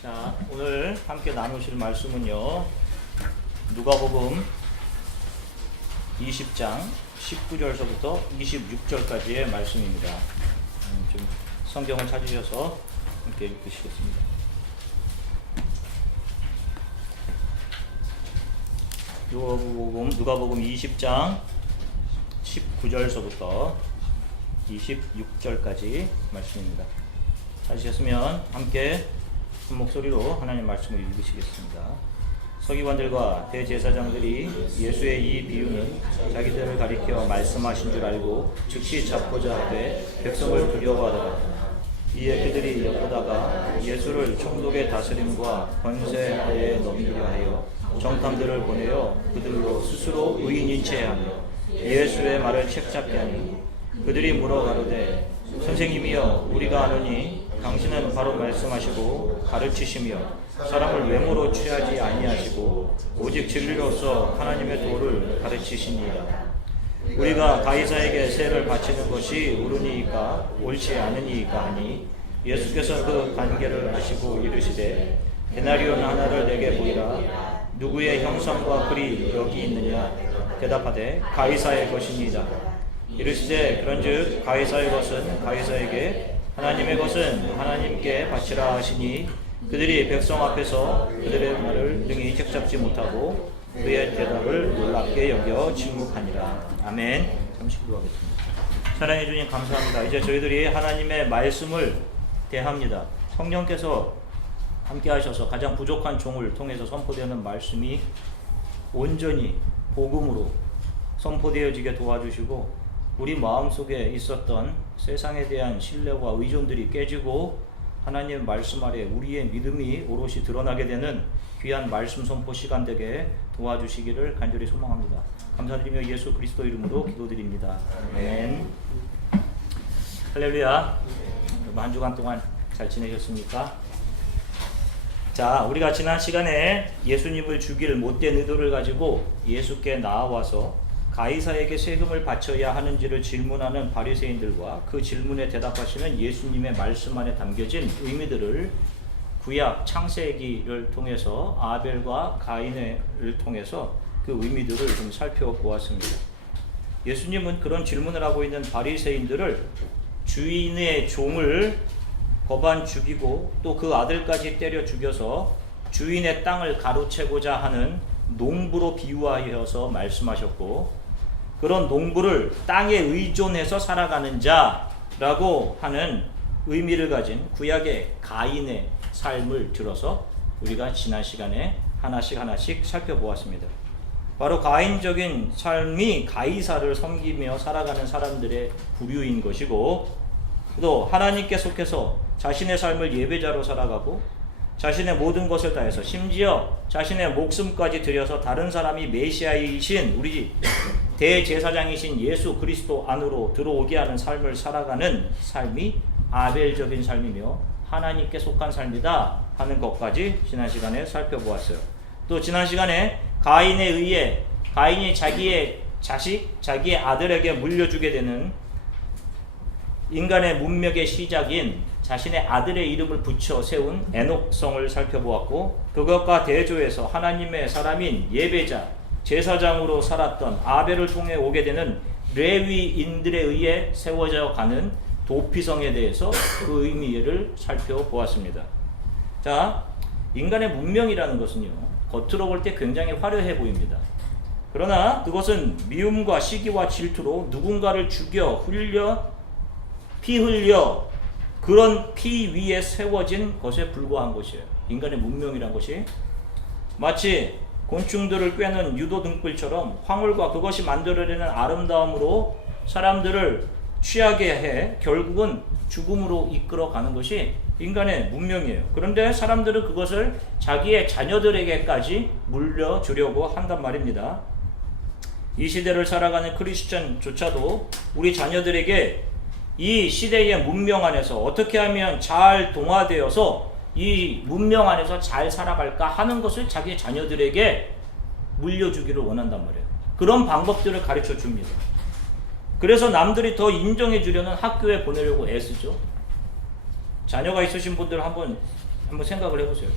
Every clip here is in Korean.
자, 오늘 함께 나누실 말씀은요, 누가복음 20장 19절서부터 26절까지의 말씀입니다. 좀 성경을 찾으셔서 함께 읽으시겠습니다. 누가복음 20장 19절서부터 26절까지 말씀입니다. 찾으셨으면 함께 큰 목소리로 하나님 말씀을 읽으시겠습니다. 서기관들과 대제사장들이 예수의 이 비유는 자기들을 가리켜 말씀하신 줄 알고 즉시 잡고자 하되 백성을 두려워하더라. 이에 그들이 엿보다가 예수를 총독의 다스림과 권세하에 넘기려 하여 정탐들을 보내어 그들로 스스로 의인인 채 하며 예수의 말을 책잡게 하니 그들이 물어 가로되 선생님이여 우리가 아노니 당신은 바로 말씀하시고 가르치시며 사람을 외모로 취하지 아니하시고 오직 진리로서 하나님의 도를 가르치시니이다. 우리가 가이사에게 세를 바치는 것이 옳으니이까 옳지 않으니이까 하니 예수께서 그 관계를 아시고 이르시되 데나리온 하나를 내게 보이라. 누구의 형상과 글이 여기 있느냐? 대답하되 가이사의 것이니이다. 이르시되 그런즉 가이사의 것은 가이사에게 하나님의 것은 하나님께 바치라 하시니 그들이 백성 앞에서 그들의 말을 능히 책잡지 못하고 그의 대답을 놀랍게 여겨 침묵하니라. 아멘. 잠시 기도하겠습니다. 사랑해 주님 감사합니다. 이제 저희들이 하나님의 말씀을 대합니다. 성령께서 함께 하셔서 가장 부족한 종을 통해서 선포되는 말씀이 온전히 복음으로 선포되어지게 도와주시고 우리 마음속에 있었던 세상에 대한 신뢰와 의존들이 깨지고 하나님의 말씀 아래 우리의 믿음이 오롯이 드러나게 되는 귀한 말씀 선포 시간 되게 도와주시기를 간절히 소망합니다. 감사드리며 예수 그리스도 이름으로 기도드립니다. 아멘. 할렐루야. 한 주간 동안 잘 지내셨습니까? 자, 우리가 지난 시간에 예수님을 죽일 못된 의도를 가지고 예수께 나와서 가이사에게 세금을 바쳐야 하는지를 질문하는 바리새인들과 그 질문에 대답하시는 예수님의 말씀 안에 담겨진 의미들을 구약 창세기를 통해서 아벨과 가인을 통해서 그 의미들을 좀 살펴보았습니다. 예수님은 그런 질문을 하고 있는 바리새인들을 주인의 종을 거반 죽이고 또 그 아들까지 때려 죽여서 주인의 땅을 가로채고자 하는 농부로 비유하여서 말씀하셨고 그런 농부를 땅에 의존해서 살아가는 자라고 하는 의미를 가진 구약의 가인의 삶을 들어서 우리가 지난 시간에 하나씩 살펴보았습니다. 바로 가인적인 삶이 가이사를 섬기며 살아가는 사람들의 부류인 것이고 또 하나님께 속해서 자신의 삶을 예배자로 살아가고 자신의 모든 것을 다해서 심지어 자신의 목숨까지 들여서 다른 사람이 메시아이신 우리 대제사장이신 예수 그리스도 안으로 들어오게 하는 삶을 살아가는 삶이 아벨적인 삶이며 하나님께 속한 삶이다 하는 것까지 지난 시간에 살펴보았어요. 또 지난 시간에 가인에 의해 가인이 자기의 자식, 자기의 아들에게 물려주게 되는 인간의 문명의 시작인 자신의 아들의 이름을 붙여 세운 에녹성을 살펴보았고 그것과 대조해서 하나님의 사람인 예배자, 제사장으로 살았던 아벨을 통해 오게 되는 레위인들에 의해 세워져 가는 도피성에 대해서 그 의미를 살펴보았습니다. 자, 인간의 문명이라는 것은요, 겉으로 볼 때 굉장히 화려해 보입니다. 그러나 그것은 미움과 시기와 질투로 누군가를 죽여, 피 흘려 그런 피 위에 세워진 것에 불과한 것이에요. 인간의 문명이란 것이 마치 곤충들을 꿰는 유도 등불처럼 황홀과 그것이 만들어내는 아름다움으로 사람들을 취하게 해 결국은 죽음으로 이끌어가는 것이 인간의 문명이에요. 그런데 사람들은 그것을 자기의 자녀들에게까지 물려주려고 한단 말입니다. 이 시대를 살아가는 크리스천조차도 우리 자녀들에게 이 시대의 문명 안에서 어떻게 하면 잘 동화되어서 이 문명 안에서 잘 살아갈까 하는 것을 자기 자녀들에게 물려주기를 원한단 말이에요. 그런 방법들을 가르쳐 줍니다. 그래서 남들이 더 인정해 주려는 학교에 보내려고 애쓰죠. 자녀가 있으신 분들 한번 한번 생각을 해보세요.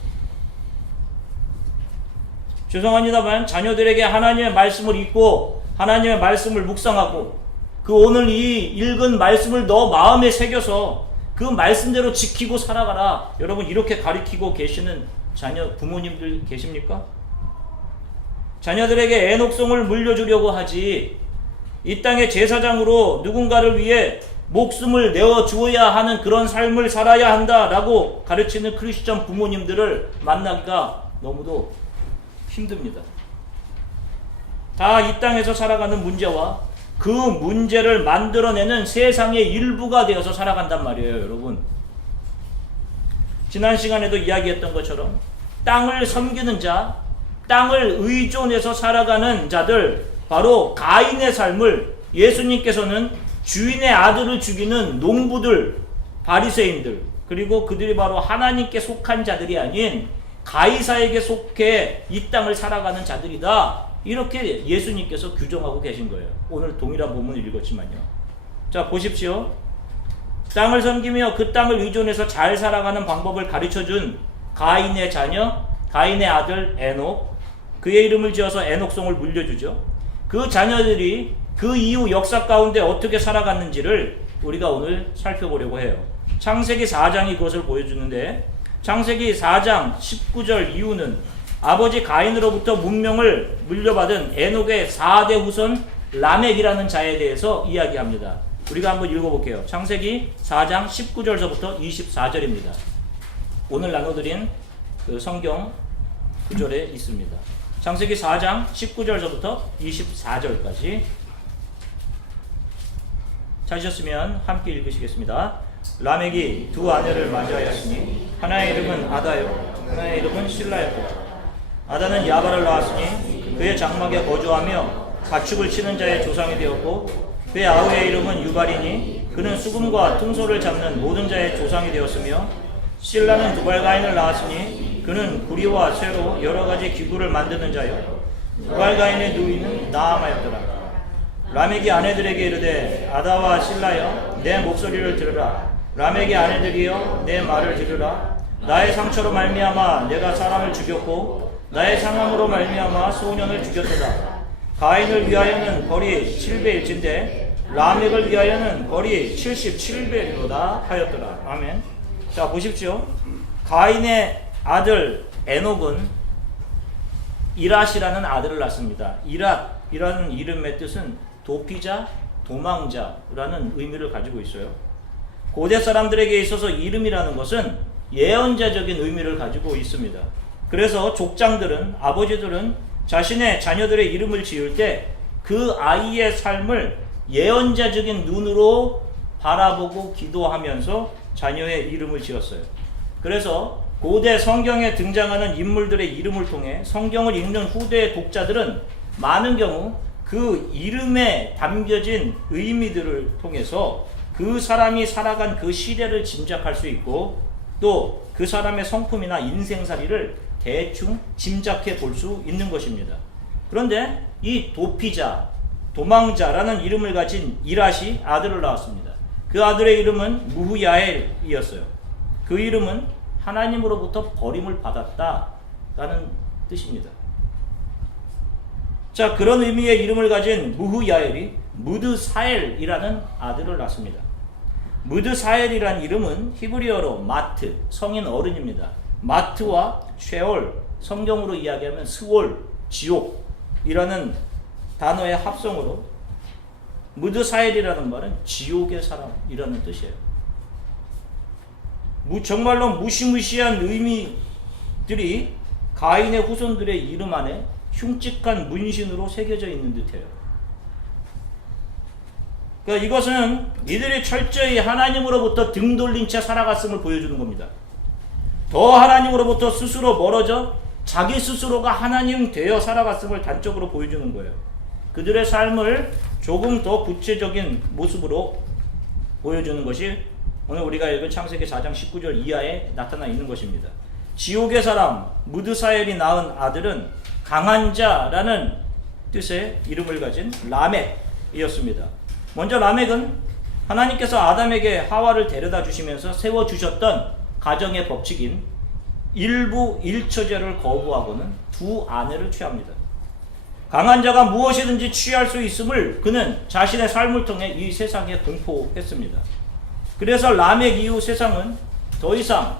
죄송합니다만 자녀들에게 하나님의 말씀을 읽고 하나님의 말씀을 묵상하고 그 오늘 이 읽은 말씀을 너 마음에 새겨서 그 말씀대로 지키고 살아가라. 여러분 이렇게 가르치고 계시는 자녀 부모님들 계십니까? 자녀들에게 애녹송을 물려주려고 하지 이 땅의 제사장으로 누군가를 위해 목숨을 내어주어야 하는 그런 삶을 살아야 한다라고 가르치는 크리스천 부모님들을 만나기가 너무도 힘듭니다. 다 이 땅에서 살아가는 문제와 그 문제를 만들어내는 세상의 일부가 되어서 살아간단 말이에요, 여러분. 지난 시간에도 이야기했던 것처럼 땅을 섬기는 자, 땅을 의존해서 살아가는 자들, 바로 가인의 삶을 예수님께서는 주인의 아들을 죽이는 농부들, 바리새인들, 그리고 그들이 바로 하나님께 속한 자들이 아닌 가이사에게 속해 이 땅을 살아가는 자들이다. 이렇게 예수님께서 규정하고 계신 거예요. 오늘 동일한 본문을 읽었지만요. 자, 보십시오. 땅을 섬기며 그 땅을 의존해서 잘 살아가는 방법을 가르쳐준 가인의 자녀, 가인의 아들 에녹, 그의 이름을 지어서 에녹송을 물려주죠. 그 자녀들이 그 이후 역사 가운데 어떻게 살아갔는지를 우리가 오늘 살펴보려고 해요. 창세기 4장이 그것을 보여주는데, 창세기 4장 19절 이후는 아버지 가인으로부터 문명을 물려받은 에녹의 4대 후손 라멕이라는 자에 대해서 이야기합니다. 우리가 한번 읽어볼게요. 창세기 4장 19절서부터 24절입니다. 오늘 나눠드린 그 성경 구절에 있습니다. 창세기 4장 19절서부터 24절까지 찾으셨으면 함께 읽으시겠습니다. 라멕이 두 아내를 맞이하였으니 하나의 이름은 아다요 하나의 이름은 실라였다. 아다는 야발을 낳았으니 그의 장막에 거주하며 가축을 치는 자의 조상이 되었고 그의 아우의 이름은 유발이니 그는 수금과 퉁소를 잡는 모든 자의 조상이 되었으며 실라는 두발가인을 낳았으니 그는 구리와 쇠로 여러 가지 기구를 만드는 자요 두발가인의 누이는 나아마였더라. 라멕이 아내들에게 이르되 아다와 실라여 내 목소리를 들으라. 라멕의 아내들이여 내 말을 들으라. 나의 상처로 말미암아 내가 사람을 죽였고 나의 상함으로 말미암아 소년을 죽였도다. 가인을 위하여는 벌이 7배일진데 라멕을 위하여는 벌이 77배이로다 하였더라. 아멘. 자, 보십시오. 가인의 아들 에녹은 이랏이라는 아들을 낳습니다. 이랏이라는 이름의 뜻은 도피자, 도망자라는 의미를 가지고 있어요. 고대 사람들에게 있어서 이름이라는 것은 예언자적인 의미를 가지고 있습니다. 그래서 족장들은, 아버지들은 자신의 자녀들의 이름을 지을 때 그 아이의 삶을 예언자적인 눈으로 바라보고 기도하면서 자녀의 이름을 지었어요. 그래서 고대 성경에 등장하는 인물들의 이름을 통해 성경을 읽는 후대의 독자들은 많은 경우 그 이름에 담겨진 의미들을 통해서 그 사람이 살아간 그 시대를 짐작할 수 있고 또 그 사람의 성품이나 인생살이를 대충 짐작해 볼 수 있는 것입니다. 그런데 이 도피자, 도망자라는 이름을 가진 이랏이 아들을 낳았습니다. 그 아들의 이름은 무후야엘이었어요. 그 이름은 하나님으로부터 버림을 받았다라는 뜻입니다. 자, 그런 의미의 이름을 가진 무후야엘이 무드사엘이라는 아들을 낳습니다. 무드사엘이라는 이름은 히브리어로 마트, 성인 어른입니다. 마트와 쉐올, 성경으로 이야기하면 스월, 지옥이라는 단어의 합성으로 무드사엘이라는 말은 지옥의 사람이라는 뜻이에요. 정말로 무시무시한 의미들이 가인의 후손들의 이름 안에 흉측한 문신으로 새겨져 있는 듯해요. 그러니까 이것은 이들이 철저히 하나님으로부터 등 돌린 채 살아갔음을 보여주는 겁니다. 더 하나님으로부터 스스로 멀어져 자기 스스로가 하나님 되어 살아갔음을 단적으로 보여주는 거예요. 그들의 삶을 조금 더 구체적인 모습으로 보여주는 것이 오늘 우리가 읽은 창세기 4장 19절 이하에 나타나 있는 것입니다. 지옥의 사람 무드사엘이 낳은 아들은 강한 자라는 뜻의 이름을 가진 라멕이었습니다. 먼저 라멕은 하나님께서 아담에게 하와를 데려다 주시면서 세워주셨던 가정의 법칙인 일부 일처제를 거부하고는 두 아내를 취합니다. 강한 자가 무엇이든지 취할 수 있음을 그는 자신의 삶을 통해 이 세상에 공포했습니다. 그래서 라멕 이후 세상은 더 이상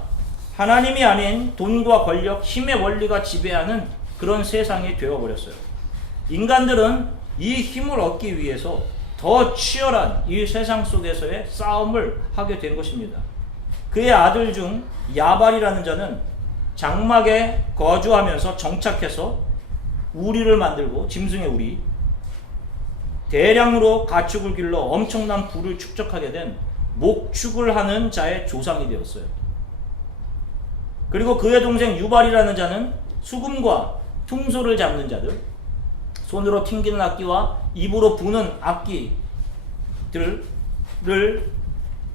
하나님이 아닌 돈과 권력, 힘의 원리가 지배하는 그런 세상이 되어버렸어요. 인간들은 이 힘을 얻기 위해서 더 치열한 이 세상 속에서의 싸움을 하게 된 것입니다. 그의 아들 중 야발이라는 자는 장막에 거주하면서 정착해서 우리를 만들고, 짐승의 우리, 대량으로 가축을 길러 엄청난 부를 축적하게 된 목축을 하는 자의 조상이 되었어요. 그리고 그의 동생 유발이라는 자는 수금과 퉁소를 잡는 자들, 손으로 튕기는 악기와 입으로 부는 악기들을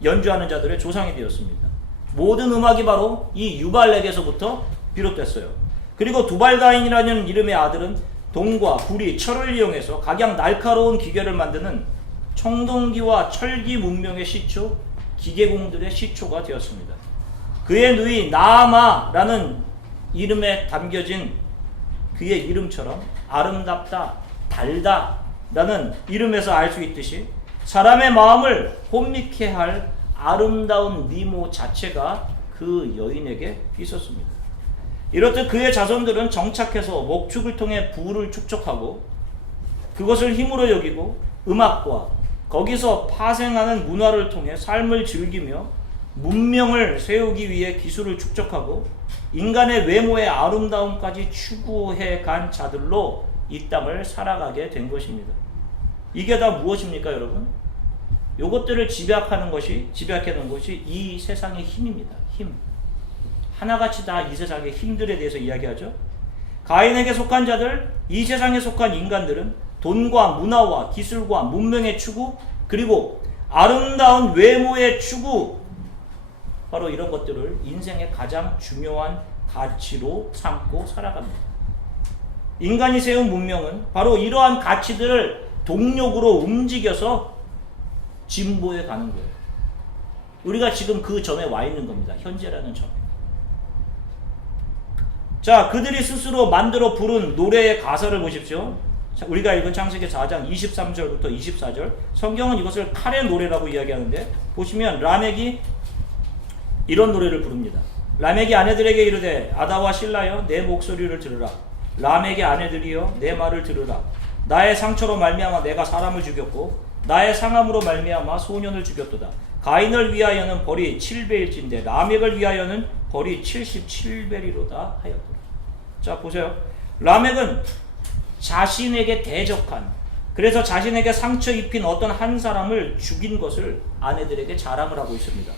연주하는 자들의 조상이 되었습니다. 모든 음악이 바로 이 유발에게서부터 비롯됐어요. 그리고 두발가인이라는 이름의 아들은 동과 구리, 철을 이용해서 각양 날카로운 기계를 만드는 청동기와 철기 문명의 시초, 기계공들의 시초가 되었습니다. 그의 누이 나아마라는 이름에 담겨진 그의 이름처럼 아름답다, 달다 라는 이름에서 알 수 있듯이 사람의 마음을 혼미케 할 아름다운 미모 자체가 그 여인에게 있었습니다. 이렇듯 그의 자손들은 정착해서 목축을 통해 부를 축적하고 그것을 힘으로 여기고 음악과 거기서 파생하는 문화를 통해 삶을 즐기며 문명을 세우기 위해 기술을 축적하고 인간의 외모의 아름다움까지 추구해 간 자들로 이 땅을 살아가게 된 것입니다. 이게 다 무엇입니까, 여러분? 요것들을 집약해 놓은 것이 이 세상의 힘입니다. 힘. 하나같이 다 이 세상의 힘들에 대해서 이야기하죠. 가인에게 속한 자들, 이 세상에 속한 인간들은 돈과 문화와 기술과 문명의 추구, 그리고 아름다운 외모의 추구, 바로 이런 것들을 인생의 가장 중요한 가치로 삼고 살아갑니다. 인간이 세운 문명은 바로 이러한 가치들을 동력으로 움직여서 진보해 가는 거예요. 우리가 지금 그 점에 와 있는 겁니다. 현재라는 점에. 자, 그들이 스스로 만들어 부른 노래의 가사를 보십시오. 우리가 읽은 창세기 4장 23절부터 24절, 성경은 이것을 칼의 노래라고 이야기하는데, 보시면 라멕이 이런 노래를 부릅니다. 라멕이 아내들에게 이르되 아다와 실라여 내 목소리를 들으라. 라멕의 아내들이여 내 말을 들으라. 나의 상처로 말미암아 내가 사람을 죽였고 나의 상함으로 말미암아 소년을 죽였도다. 가인을 위하여는 벌이 7배일진데 라멕을 위하여는 벌이 77배리로다 하였더라. 자, 보세요. 라멕은 자신에게 대적한, 그래서 자신에게 상처 입힌 어떤 한 사람을 죽인 것을 아내들에게 자랑을 하고 있습니다.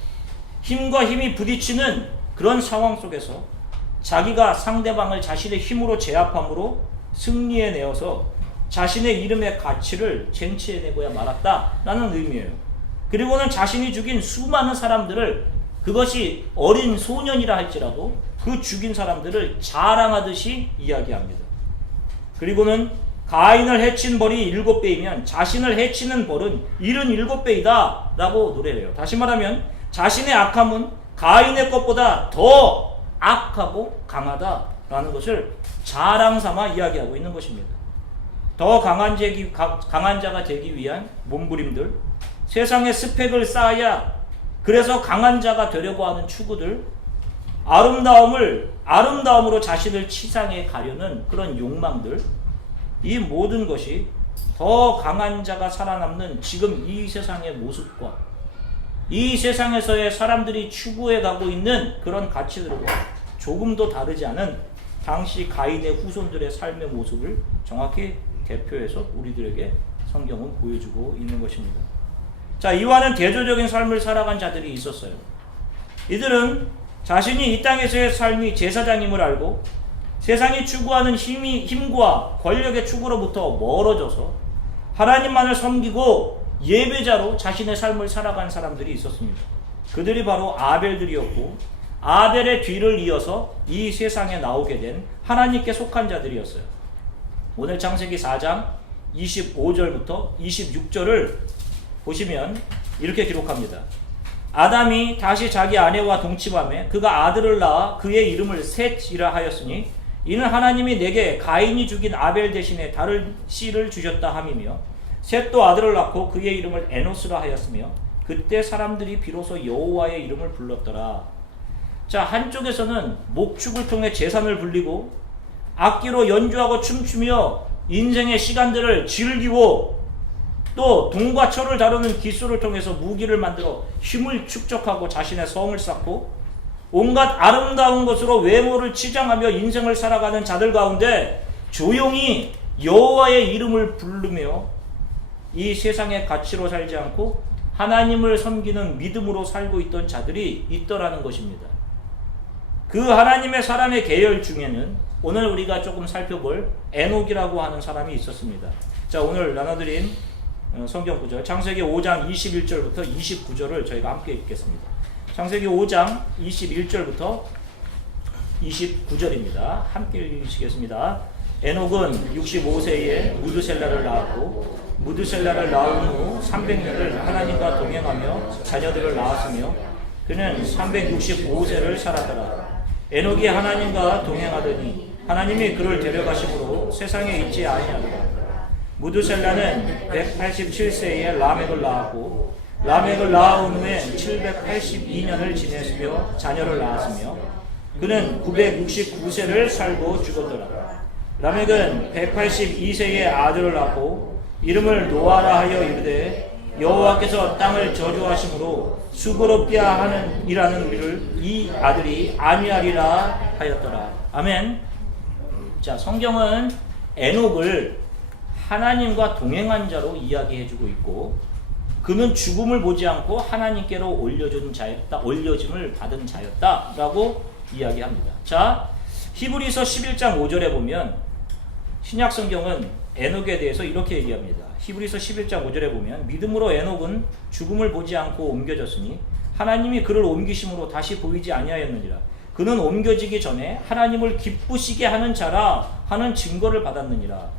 힘과 힘이 부딪히는 그런 상황 속에서 자기가 상대방을 자신의 힘으로 제압함으로 승리해내어서 자신의 이름의 가치를 쟁취해내고야 말았다라는 의미예요. 그리고는 자신이 죽인 수많은 사람들을, 그것이 어린 소년이라 할지라도 그 죽인 사람들을 자랑하듯이 이야기합니다. 그리고는 가인을 해친 벌이 7배이면 자신을 해치는 벌은 77배이다 라고 노래해요. 다시 말하면 자신의 악함은 가인의 것보다 더 악하고 강하다라는 것을 자랑 삼아 이야기하고 있는 것입니다. 더 강한 자가 되기 위한 몸부림들, 세상의 스펙을 쌓아야 그래서 강한 자가 되려고 하는 추구들, 아름다움으로 자신을 치상해 가려는 그런 욕망들, 이 모든 것이 더 강한 자가 살아남는 지금 이 세상의 모습과 이 세상에서의 사람들이 추구해 가고 있는 그런 가치들과 조금도 다르지 않은 당시 가인의 후손들의 삶의 모습을 정확히 대표해서 우리들에게 성경은 보여주고 있는 것입니다. 자, 이와는 대조적인 삶을 살아간 자들이 있었어요. 이들은 자신이 이 땅에서의 삶이 제사장임을 알고 세상이 추구하는 힘과 권력의 추구로부터 멀어져서 하나님만을 섬기고 예배자로 자신의 삶을 살아간 사람들이 있었습니다. 그들이 바로 아벨들이었고, 아벨의 뒤를 이어서 이 세상에 나오게 된 하나님께 속한 자들이었어요. 오늘 창세기 4장 25절부터 26절을 보시면 이렇게 기록합니다. 아담이 다시 자기 아내와 동침하며 그가 아들을 낳아 그의 이름을 셋이라 하였으니 이는 하나님이 내게 가인이 죽인 아벨 대신에 다른 씨를 주셨다 함이며 셋도 아들을 낳고 그의 이름을 에노스라 하였으며 그때 사람들이 비로소 여호와의 이름을 불렀더라. 자, 한쪽에서는 목축을 통해 제사를 불리고 악기로 연주하고 춤추며 인생의 시간들을 즐기고 또 동과 철을 다루는 기술을 통해서 무기를 만들어 힘을 축적하고 자신의 성을 쌓고 온갖 아름다운 것으로 외모를 치장하며 인생을 살아가는 자들 가운데 조용히 여호와의 이름을 부르며 이 세상의 가치로 살지 않고 하나님을 섬기는 믿음으로 살고 있던 자들이 있더라는 것입니다. 그 하나님의 사람의 계열 중에는 오늘 우리가 조금 살펴볼 에녹이라고 하는 사람이 있었습니다. 자, 오늘 나눠드린 성경 구절 창세기 5장 21절부터 29절을 저희가 함께 읽겠습니다. 창세기 5장 21절부터 29절입니다. 함께 읽으시겠습니다. 에녹은 65세에 무드셀라를 낳았고 무드셀라를 낳은 후 300년을 하나님과 동행하며 자녀들을 낳았으며 그는 365세를 살았더라. 에녹이 하나님과 동행하더니 하나님이 그를 데려가심으로 세상에 있지 아니하더라. 무드셀라는 187세에 라멕을 낳았고 라멕을 낳은 후에 782년을 지냈으며 자녀를 낳았으며 그는 969세를 살고 죽었더라. 라멕은 182세에 아들을 낳고 이름을 노아라 하여 이르되 여호와께서 땅을 저주하심으로 수고롭게 하는 일하는 우리를 이 아들이 안위하리라 하였더라. 아멘. 자, 성경은 에녹을 하나님과 동행한 자로 이야기해주고 있고 그는 죽음을 보지 않고 하나님께로 올려짐을 받은 자였다라고 이야기합니다. 자, 히브리서 11장 5절에 보면 신약 성경은 에녹에 대해서 이렇게 얘기합니다. 히브리서 11장 5절에 보면 믿음으로 에녹은 죽음을 보지 않고 옮겨졌으니 하나님이 그를 옮기심으로 다시 보이지 아니하였느니라. 그는 옮겨지기 전에 하나님을 기쁘시게 하는 자라 하는 증거를 받았느니라.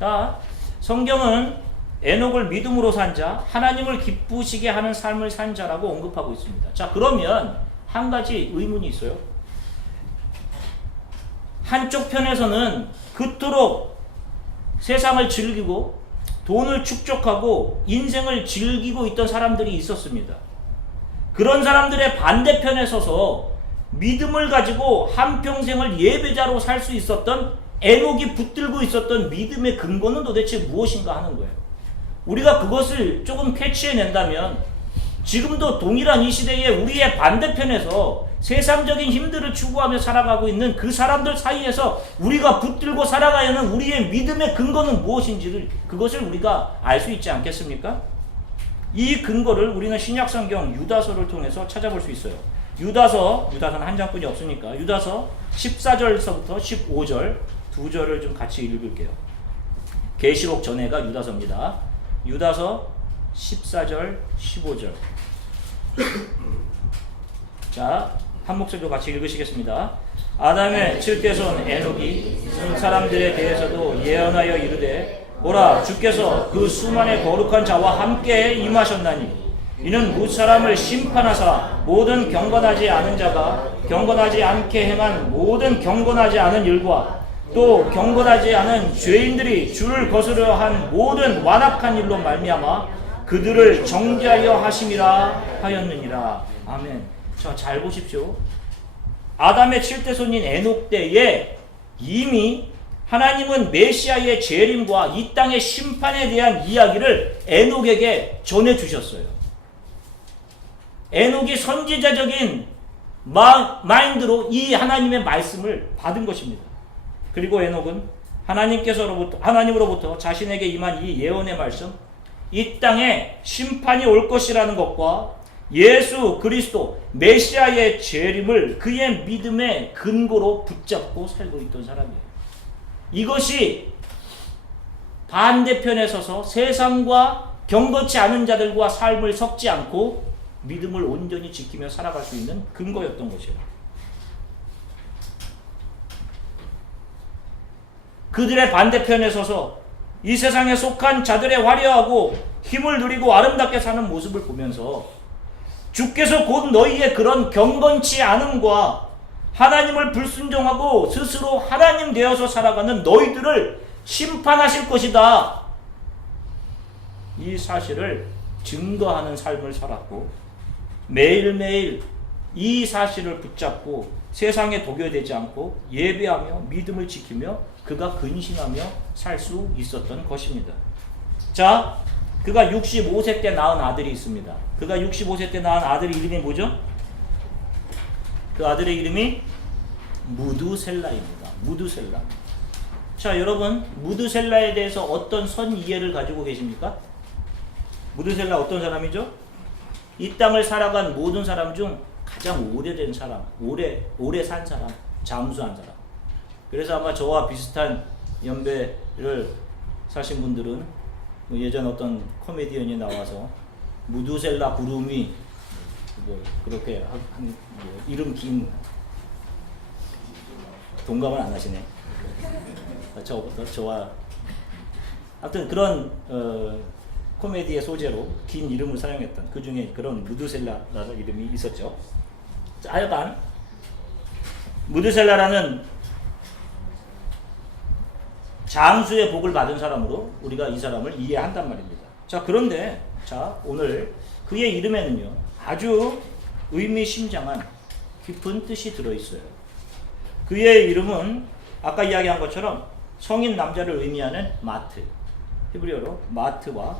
자, 성경은 에녹을 믿음으로 산 자, 하나님을 기쁘시게 하는 삶을 산 자라고 언급하고 있습니다. 자, 그러면 한 가지 의문이 있어요. 한쪽 편에서는 그토록 세상을 즐기고 돈을 축적하고 인생을 즐기고 있던 사람들이 있었습니다. 그런 사람들의 반대편에 서서 믿음을 가지고 한평생을 예배자로 살 수 있었던 에녹이 붙들고 있었던 믿음의 근거는 도대체 무엇인가 하는 거예요. 우리가 그것을 조금 캐치해낸다면 지금도 동일한 이 시대에 우리의 반대편에서 세상적인 힘들을 추구하며 살아가고 있는 그 사람들 사이에서 우리가 붙들고 살아가야 하는 우리의 믿음의 근거는 무엇인지를 그것을 우리가 알 수 있지 않겠습니까? 이 근거를 우리는 신약성경 유다서를 통해서 찾아볼 수 있어요. 유다서는 한 장뿐이 없으니까 유다서 14절서부터 15절 두 절을 좀 같이 읽을게요. 계시록 전에가 유다서입니다. 유다서 14절 15절 자, 한 목소리로 같이 읽으시겠습니다. 아담의 칠대손 에녹이 사람들에 대해서도 예언하여 이르되 보라, 주께서 그 수만의 거룩한 자와 함께 임하셨나니 이는 무사람을 심판하사 모든 경건하지 않은 자가 경건하지 않게 행한 모든 경건하지 않은 일과 또 경건하지 않은 죄인들이 주를 거스려 한 모든 완악한 일로 말미암아 그들을 정죄하여 하심이라 하였느니라. 아멘. 자, 잘 보십시오. 아담의 7대손인 에녹 때에 이미 하나님은 메시아의 재림과 이 땅의 심판에 대한 이야기를 에녹에게 전해주셨어요. 에녹이 선지자적인 마인드로 이 하나님의 말씀을 받은 것입니다. 그리고 에녹은 하나님으로부터 자신에게 임한 이 예언의 말씀, 이 땅에 심판이 올 것이라는 것과 예수 그리스도 메시아의 재림을 그의 믿음의 근거로 붙잡고 살고 있던 사람이에요. 이것이 반대편에 서서 세상과 경건치 않은 자들과 삶을 섞지 않고 믿음을 온전히 지키며 살아갈 수 있는 근거였던 것이에요. 그들의 반대편에 서서 이 세상에 속한 자들의 화려하고 힘을 누리고 아름답게 사는 모습을 보면서 주께서 곧 너희의 그런 경건치 않음과 하나님을 불순종하고 스스로 하나님 되어서 살아가는 너희들을 심판하실 것이다. 이 사실을 증거하는 삶을 살았고 매일매일 이 사실을 붙잡고 세상에 독여되지 않고 예배하며 믿음을 지키며 그가 근신하며 살 수 있었던 것입니다. 자, 그가 65세 때 낳은 아들이 있습니다. 그가 65세 때 낳은 아들의 이름이 뭐죠? 그 아들의 이름이 무두셀라입니다. 무두셀라. 자, 여러분, 무두셀라에 대해서 어떤 선 이해를 가지고 계십니까? 무두셀라 어떤 사람이죠? 이 땅을 살아간 모든 사람 중 가장 오래된 사람, 오래 산 사람, 장수한 사람. 그래서 아마 저와 비슷한 연배를 사신 분들은 뭐 예전 어떤 코미디언이 나와서 무두셀라 구름이 뭐 그렇게 뭐 이름 긴 동감을 안 하시네. 저와 아무튼 그런 코미디의 소재로 긴 이름을 사용했던 그 중에 그런 무두셀라라는 이름이 있었죠. 하여간 무두셀라라는 장수의 복을 받은 사람으로 우리가 이 사람을 이해한단 말입니다. 자, 그런데 자, 오늘 그의 이름에는요 아주 의미심장한 깊은 뜻이 들어있어요. 그의 이름은 아까 이야기한 것처럼 성인 남자를 의미하는 마트, 히브리어로 마트와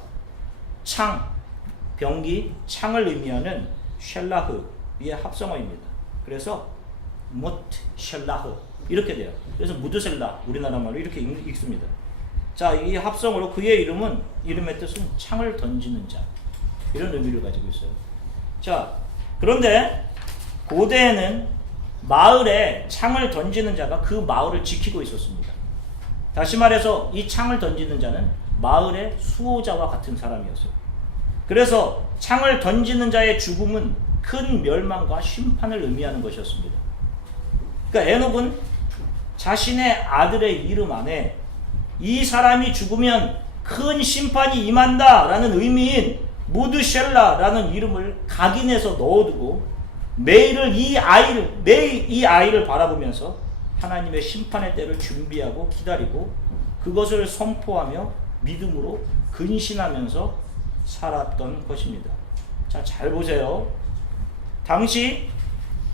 창, 병기, 창을 의미하는 쉘라흐의 합성어입니다. 그래서 모트 쉘라흐 이렇게 돼요. 그래서 무드셀라, 우리나라 말로 이렇게 읽습니다. 자, 이 합성어로 그의 이름의 뜻은 창을 던지는 자, 이런 의미를 가지고 있어요. 자, 그런데 고대에는 마을에 창을 던지는 자가 그 마을을 지키고 있었습니다. 다시 말해서 이 창을 던지는 자는 마을의 수호자와 같은 사람이었어요. 그래서 창을 던지는 자의 죽음은 큰 멸망과 심판을 의미하는 것이었습니다. 그러니까 에녹은 자신의 아들의 이름 안에 이 사람이 죽으면 큰 심판이 임한다 라는 의미인 무드셀라라는 이름을 각인해서 넣어두고 매일 이 아이를 바라보면서 하나님의 심판의 때를 준비하고 기다리고 그것을 선포하며 믿음으로 근신하면서 살았던 것입니다. 자, 잘 보세요. 당시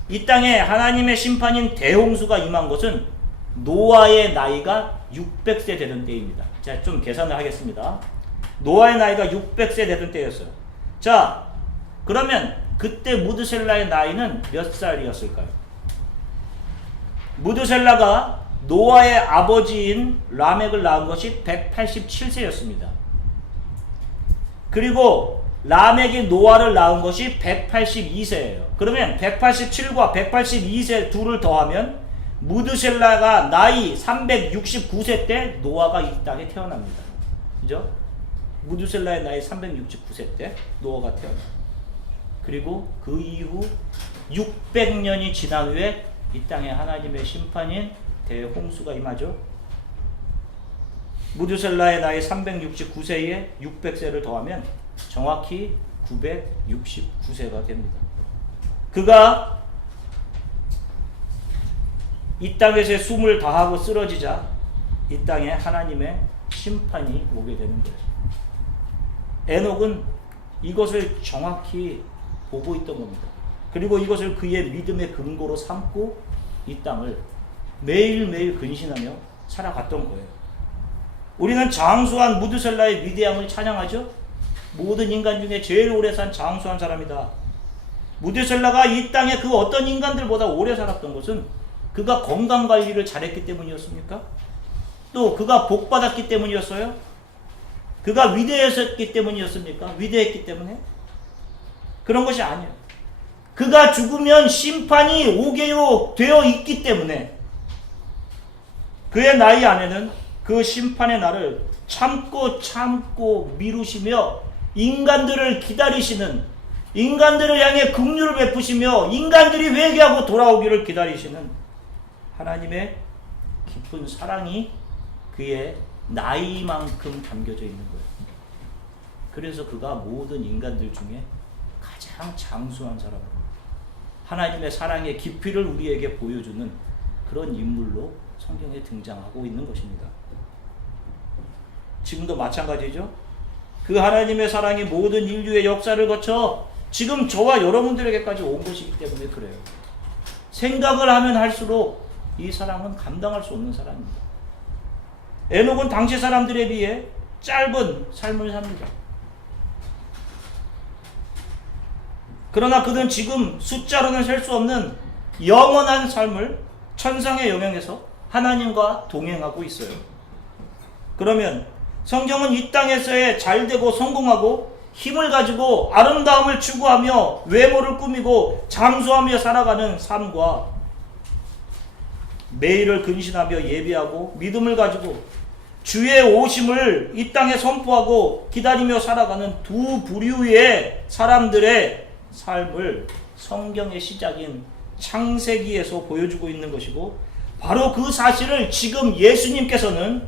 이 땅에 하나님의 심판인 대홍수가 임한 것은 노아의 나이가 600세 되던 때입니다. 자, 좀 계산을 하겠습니다. 노아의 나이가 600세 되던 때였어요. 자, 그러면 그때 무드셀라의 나이는 몇 살이었을까요? 무드셀라가 노아의 아버지인 라멕을 낳은 것이 187세였습니다. 그리고 라멕이 노아를 낳은 것이 182세예요. 그러면 187과 182세 둘을 더하면 무드셀라가 나이 369세 때 노아가 이 땅에 태어납니다. 그죠? 무드셀라의 나이 369세 때 노아가 태어납니다. 그리고 그 이후 600년이 지난 후에 이 땅에 하나님의 심판인 대홍수가 임하죠. 무드셀라의 나이 369세에 600세를 더하면 정확히 969세가 됩니다. 그가 이 땅에서 숨을 다하고 쓰러지자 이 땅에 하나님의 심판이 오게 되는 거예요. 에녹은 이것을 정확히 보고 있던 겁니다. 그리고 이것을 그의 믿음의 근거로 삼고 이 땅을 매일매일 근신하며 살아갔던 거예요. 우리는 장수한 무드셀라의 위대함을 찬양하죠. 모든 인간 중에 제일 오래 산 장수한 사람이다. 무드셀라가 이 땅에 그 어떤 인간들보다 오래 살았던 것은 그가 건강관리를 잘했기 때문이었습니까? 또 그가 복받았기 때문이었어요? 그가 위대했기 때문이었습니까? 위대했기 때문에? 그런 것이 아니에요. 그가 죽으면 심판이 오게 되어 있기 때문에 그의 나이 안에는 그 심판의 날을 참고 미루시며 인간들을 기다리시는, 인간들을 향해 긍휼을 베푸시며 인간들이 회개하고 돌아오기를 기다리시는 하나님의 깊은 사랑이 그의 나이만큼 담겨져 있는 거예요. 그래서 그가 모든 인간들 중에 가장 장수한 사람으로 하나님의 사랑의 깊이를 우리에게 보여주는 그런 인물로 성경에 등장하고 있는 것입니다. 지금도 마찬가지죠. 그 하나님의 사랑이 모든 인류의 역사를 거쳐 지금 저와 여러분들에게까지 온 것이기 때문에 그래요. 생각을 하면 할수록 이 사랑은 감당할 수 없는 사랑입니다. 에녹은 당시 사람들에 비해 짧은 삶을 삽니다. 그러나 그는 지금 숫자로는 셀 수 없는 영원한 삶을 천상의 영역에서 하나님과 동행하고 있어요. 그러면 성경은 이 땅에서의 잘되고 성공하고 힘을 가지고 아름다움을 추구하며 외모를 꾸미고 장수하며 살아가는 삶과 매일을 근신하며 예배하고 믿음을 가지고 주의 오심을 이 땅에 선포하고 기다리며 살아가는 두 부류의 사람들의 삶을 성경의 시작인 창세기에서 보여주고 있는 것이고, 바로 그 사실을 지금 예수님께서는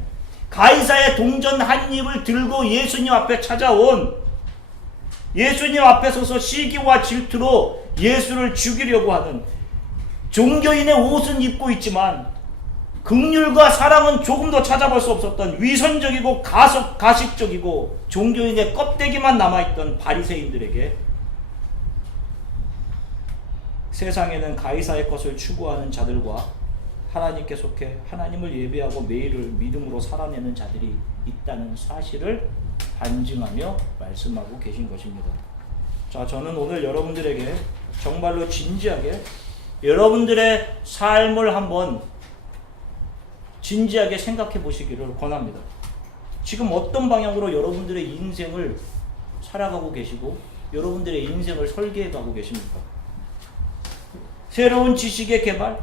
가이사의 동전 한 입을 들고 예수님 앞에 찾아온, 예수님 앞에 서서 시기와 질투로 예수를 죽이려고 하는, 종교인의 옷은 입고 있지만 긍휼과 사랑은 조금 더 찾아볼 수 없었던 위선적이고 가식적이고 종교인의 껍데기만 남아있던 바리새인들에게 세상에는 가이사의 것을 추구하는 자들과 하나님께 속해 하나님을 예배하고 매일을 믿음으로 살아내는 자들이 있다는 사실을 반증하며 말씀하고 계신 것입니다. 자, 저는 오늘 여러분들에게 정말로 진지하게 여러분들의 삶을 한번 진지하게 생각해 보시기를 권합니다. 지금 어떤 방향으로 여러분들의 인생을 살아가고 계시고 여러분들의 인생을 설계해 가고 계십니까? 새로운 지식의 개발,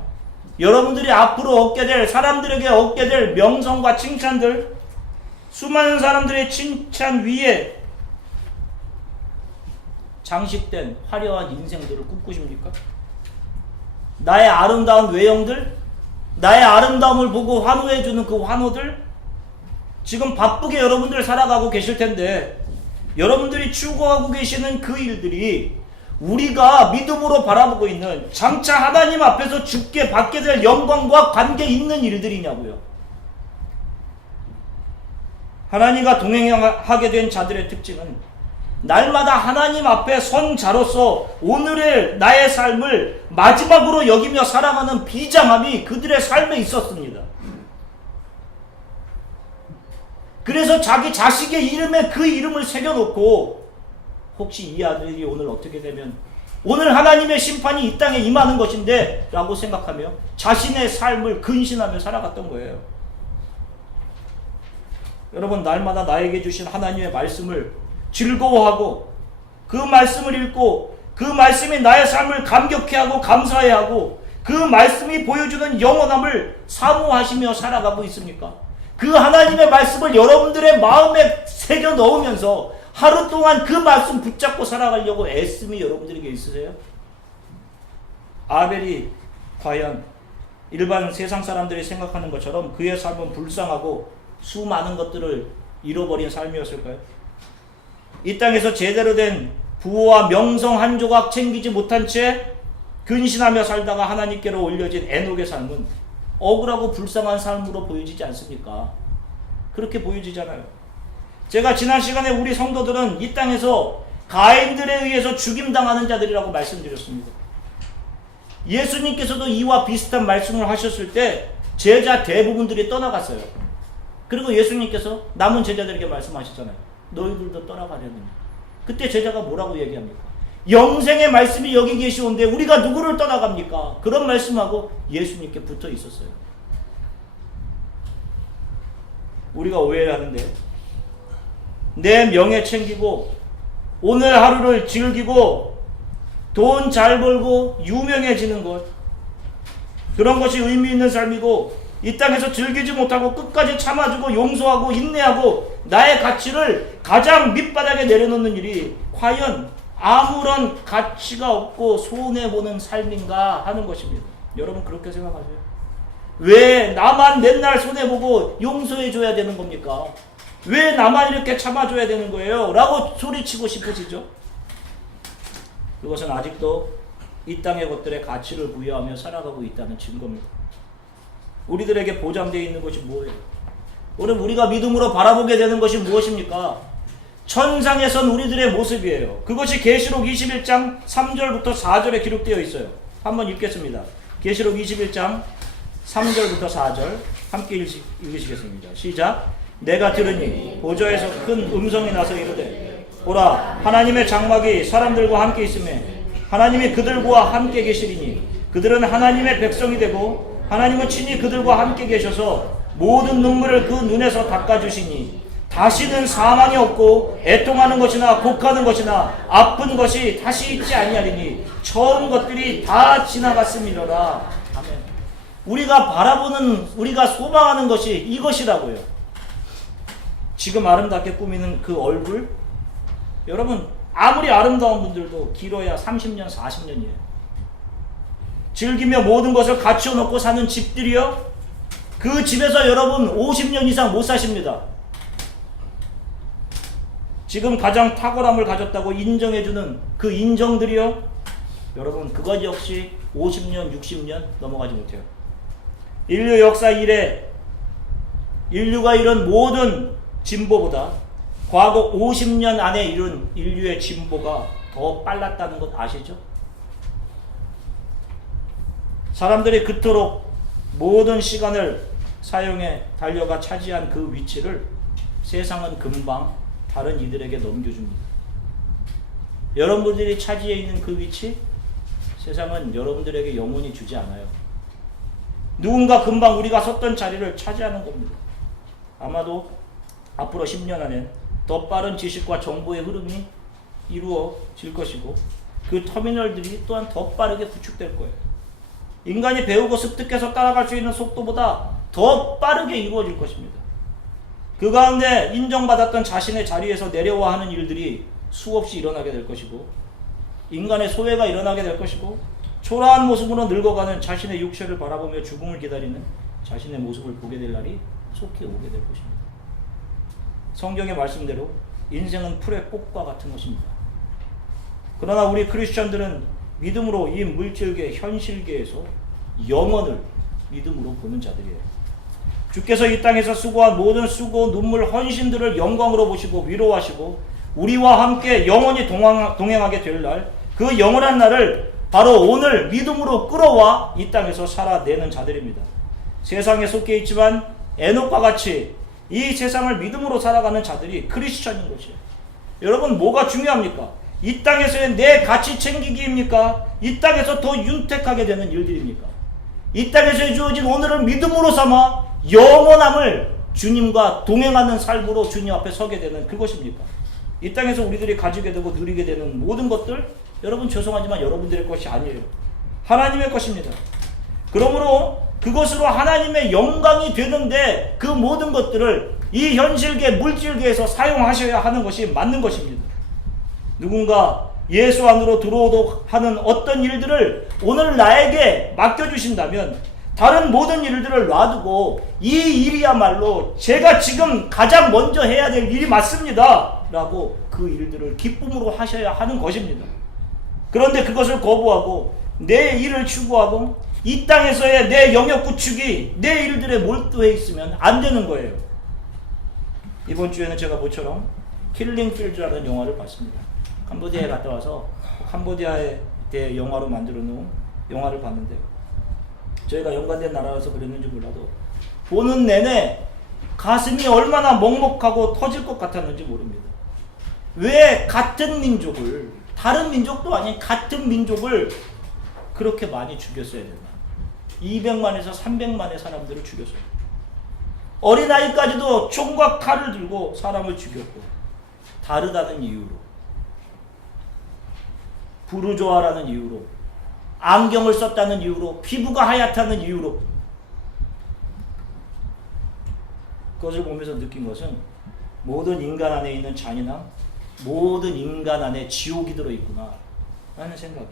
여러분들이 앞으로 얻게 될, 사람들에게 얻게 될 명성과 칭찬들, 수많은 사람들의 칭찬 위에 장식된 화려한 인생들을 꿈꾸십니까? 나의 아름다운 외형들, 나의 아름다움을 보고 환호해주는 그 환호들, 지금 바쁘게 여러분들 살아가고 계실 텐데 여러분들이 추구하고 계시는 그 일들이 우리가 믿음으로 바라보고 있는 장차 하나님 앞에서 주께 받게 될 영광과 관계 있는 일들이냐고요. 하나님과 동행하게 된 자들의 특징은 날마다 하나님 앞에 선 자로서 오늘의 나의 삶을 마지막으로 여기며 살아가는 비장함이 그들의 삶에 있었습니다. 그래서 자기 자식의 이름에 그 이름을 새겨놓고, 혹시 이 아들이 오늘 어떻게 되면 오늘 하나님의 심판이 이 땅에 임하는 것인데 라고 생각하며 자신의 삶을 근신하며 살아갔던 거예요. 여러분, 날마다 나에게 주신 하나님의 말씀을 즐거워하고 그 말씀을 읽고 그 말씀이 나의 삶을 감격해하고 감사해하고 그 말씀이 보여주는 영원함을 사모하시며 살아가고 있습니까? 그 하나님의 말씀을 여러분들의 마음에 새겨 넣으면서 하루 동안 그 말씀 붙잡고 살아가려고 애씀이 여러분들에게 있으세요? 아벨이 과연 일반 세상 사람들이 생각하는 것처럼 그의 삶은 불쌍하고 수많은 것들을 잃어버린 삶이었을까요? 이 땅에서 제대로 된 부와 명성 한 조각 챙기지 못한 채 근신하며 살다가 하나님께로 올려진 에녹의 삶은 억울하고 불쌍한 삶으로 보여지지 않습니까? 그렇게 보여지잖아요. 제가 지난 시간에 우리 성도들은 이 땅에서 가인들에 의해서 죽임당하는 자들이라고 말씀드렸습니다. 예수님께서도 이와 비슷한 말씀을 하셨을 때 제자 대부분들이 떠나갔어요. 그리고 예수님께서 남은 제자들에게 말씀하셨잖아요. 너희들도 떠나가려느냐. 그때 제자가 뭐라고 얘기합니까? 영생의 말씀이 여기 계시온데 우리가 누구를 떠나갑니까? 그런 말씀하고 예수님께 붙어 있었어요. 우리가 오해를 하는데, 내 명예 챙기고 오늘 하루를 즐기고 돈 잘 벌고 유명해지는 것, 그런 것이 의미 있는 삶이고, 이 땅에서 즐기지 못하고 끝까지 참아주고 용서하고 인내하고 나의 가치를 가장 밑바닥에 내려놓는 일이 과연 아무런 가치가 없고 손해보는 삶인가 하는 것입니다. 여러분, 그렇게 생각하세요? 왜 나만 맨날 손해보고 용서해줘야 되는 겁니까? 왜 나만 이렇게 참아줘야 되는 거예요? 라고 소리치고 싶으시죠? 그것은 아직도 이 땅의 것들의 가치를 부여하며 살아가고 있다는 증거입니다. 우리들에게 보장되어 있는 것이 뭐예요? 오늘 우리가 믿음으로 바라보게 되는 것이 무엇입니까? 천상에선 우리들의 모습이에요. 그것이 계시록 21장 3절부터 4절에 기록되어 있어요. 한번 읽겠습니다. 계시록 21장 3절부터 4절 함께 읽으시겠습니다. 시작. 내가 들으니 보좌에서 큰 음성이 나서 이르되 보라 하나님의 장막이 사람들과 함께 있으며 하나님이 그들과 함께 계시리니 그들은 하나님의 백성이 되고 하나님은 친히 그들과 함께 계셔서 모든 눈물을 그 눈에서 닦아주시니 다시는 사망이 없고 애통하는 것이나 곡하는 것이나 아픈 것이 다시 있지 아니하리니 처음 것들이 다 지나갔음이로라. 아멘. 우리가 바라보는, 우리가 소망하는 것이 이것이라고요. 지금 아름답게 꾸미는 그 얼굴, 여러분 아무리 아름다운 분들도 길어야 30년 40년이에요. 즐기며 모든 것을 갖추어 놓고 사는 집들이요, 그 집에서 여러분 50년 이상 못 사십니다. 지금 가장 탁월함을 가졌다고 인정해주는 그 인정들이요, 여러분 그것 역시 50년 60년 넘어가지 못해요. 인류 역사 이래 인류가 이룬 모든 진보보다 과거 50년 안에 이룬 인류의 진보가 더 빨랐다는 것 아시죠? 사람들이 그토록 모든 시간을 사용해 달려가 차지한 그 위치를 세상은 금방 다른 이들에게 넘겨줍니다. 여러분들이 차지해 있는 그 위치, 세상은 여러분들에게 영원히 주지 않아요. 누군가 금방 우리가 섰던 자리를 차지하는 겁니다. 아마도 앞으로 10년 안엔 더 빠른 지식과 정보의 흐름이 이루어질 것이고 그 터미널들이 또한 더 빠르게 구축될 거예요. 인간이 배우고 습득해서 따라갈 수 있는 속도보다 더 빠르게 이루어질 것입니다. 그 가운데 인정받았던 자신의 자리에서 내려와 하는 일들이 수없이 일어나게 될 것이고 인간의 소외가 일어나게 될 것이고 초라한 모습으로 늙어가는 자신의 육체를 바라보며 죽음을 기다리는 자신의 모습을 보게 될 날이 속히 오게 될 것입니다. 성경의 말씀대로 인생은 풀의 꽃과 같은 것입니다. 그러나 우리 크리스천들은 믿음으로 이 물질계 현실계에서 영원을 믿음으로 보는 자들이에요. 주께서 이 땅에서 수고한 모든 수고, 눈물, 헌신들을 영광으로 보시고 위로하시고 우리와 함께 영원히 동행하게 될 날, 그 영원한 날을 바로 오늘 믿음으로 끌어와 이 땅에서 살아내는 자들입니다. 세상에 속해 있지만 에녹과 같이 이 세상을 믿음으로 살아가는 자들이 크리스천인 것이에요. 여러분 뭐가 중요합니까? 이 땅에서의 내 가치 챙기기입니까? 이 땅에서 더 윤택하게 되는 일들입니까? 이 땅에서 주어진 오늘을 믿음으로 삼아 영원함을 주님과 동행하는 삶으로 주님 앞에 서게 되는 그것입니까? 이 땅에서 우리들이 가지게 되고 누리게 되는 모든 것들, 여러분 죄송하지만 여러분들의 것이 아니에요. 하나님의 것입니다. 그러므로 그것으로 하나님의 영광이 되는데 그 모든 것들을 이 현실계, 물질계에서 사용하셔야 하는 것이 맞는 것입니다. 누군가 예수 안으로 들어오도록 하는 어떤 일들을 오늘 나에게 맡겨주신다면 다른 모든 일들을 놔두고 이 일이야말로 제가 지금 가장 먼저 해야 될 일이 맞습니다 라고 그 일들을 기쁨으로 하셔야 하는 것입니다. 그런데 그것을 거부하고 내 일을 추구하고 이 땅에서의 내 영역 구축이 내 일들에 몰두해 있으면 안 되는 거예요. 이번 주에는 제가 모처럼 킬링 필드라는 영화를 봤습니다. 캄보디아에 갔다 와서 캄보디아에 대해 영화로 만들어 놓은 영화를 봤는데요. 저희가 연관된 나라라서 그랬는지 몰라도 보는 내내 가슴이 얼마나 먹먹하고 터질 것 같았는지 모릅니다. 왜 같은 민족을, 다른 민족도 아닌 같은 민족을 그렇게 많이 죽였어야 되나? 200만에서 300만의 사람들을 죽였어요. 어린아이까지도 총과 칼을 들고 사람을 죽였고 다르다는 이유로, 부르조아라는 이유로, 안경을 썼다는 이유로, 피부가 하얗다는 이유로. 그것을 보면서 느낀 것은 모든 인간 안에 있는 잔인함, 모든 인간 안에 지옥이 들어있구나 라는 생각이.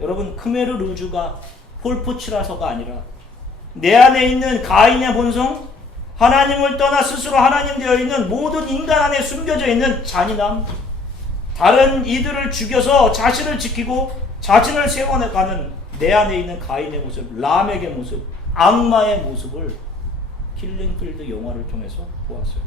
여러분 크메르 르주가 폴포치라서가 아니라 내 안에 있는 가인의 본성, 하나님을 떠나 스스로 하나님 되어 있는 모든 인간 안에 숨겨져 있는 잔인함, 다른 이들을 죽여서 자신을 지키고 자신을 세워가는 내 안에 있는 가인의 모습, 람에게 모습, 악마의 모습을 킬링필드 영화를 통해서 보았어요.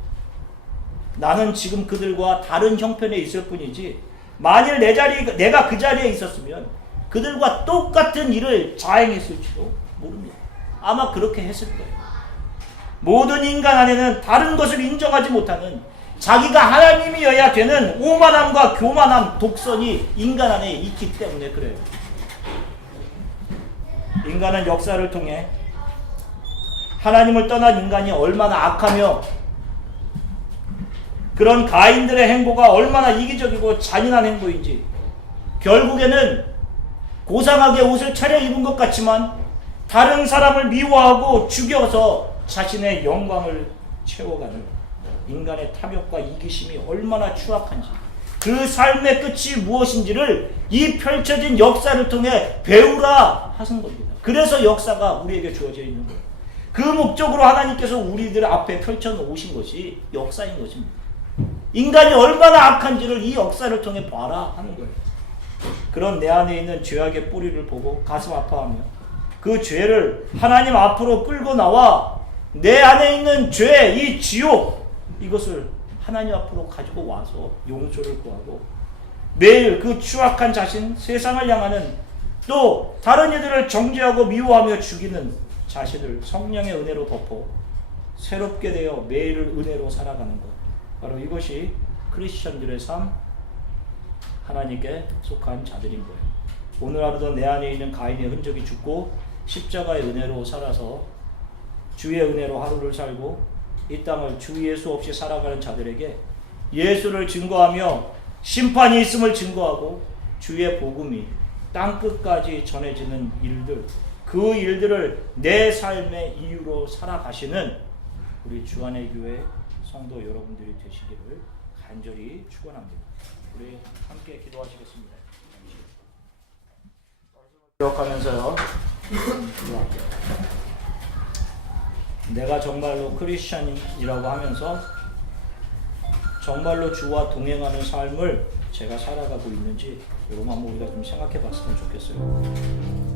나는 지금 그들과 다른 형편에 있을 뿐이지 만일 내가 그 자리에 있었으면 그들과 똑같은 일을 자행했을지도 모릅니다. 아마 그렇게 했을 거예요. 모든 인간 안에는 다른 것을 인정하지 못하는 자기가 하나님이어야 되는 오만함과 교만함, 독선이 인간 안에 있기 때문에 그래요. 인간은 역사를 통해 하나님을 떠난 인간이 얼마나 악하며 그런 가인들의 행보가 얼마나 이기적이고 잔인한 행보인지, 결국에는 고상하게 옷을 차려입은 것 같지만 다른 사람을 미워하고 죽여서 자신의 영광을 채워가는 인간의 탐욕과 이기심이 얼마나 추악한지, 그 삶의 끝이 무엇인지를 이 펼쳐진 역사를 통해 배우라 하신 겁니다. 그래서 역사가 우리에게 주어져 있는 거예요. 그 목적으로 하나님께서 우리들 앞에 펼쳐놓으신 것이 역사인 것입니다. 인간이 얼마나 악한지를 이 역사를 통해 봐라 하는 거예요. 그런 내 안에 있는 죄악의 뿌리를 보고 가슴 아파하며 그 죄를 하나님 앞으로 끌고 나와 내 안에 있는 죄, 이 지옥, 이것을 하나님 앞으로 가지고 와서 용서를 구하고 매일 그 추악한 자신, 세상을 향하는, 또 다른 이들을 정죄하고 미워하며 죽이는 자신을 성령의 은혜로 덮어 새롭게 되어 매일을 은혜로 살아가는 것, 바로 이것이 크리스천들의 삶, 하나님께 속한 자들인 거예요. 오늘 하루도 내 안에 있는 가인의 흔적이 죽고 십자가의 은혜로 살아서 주의 은혜로 하루를 살고 이 땅을 주 예수 없이 살아가는 자들에게 예수를 증거하며 심판이 있음을 증거하고 주의 복음이 땅끝까지 전해지는 일들, 그 일들을 내 삶의 이유로 살아가시는 우리 주안의 교회 성도 여러분들이 되시기를 간절히 축원합니다. 우리 함께 기도하시겠습니다. 기억하면서요. 내가 정말로 크리스천이라고 하면서 정말로 주와 동행하는 삶을 제가 살아가고 있는지 여러분 한번 우리가 좀 생각해 봤으면 좋겠어요.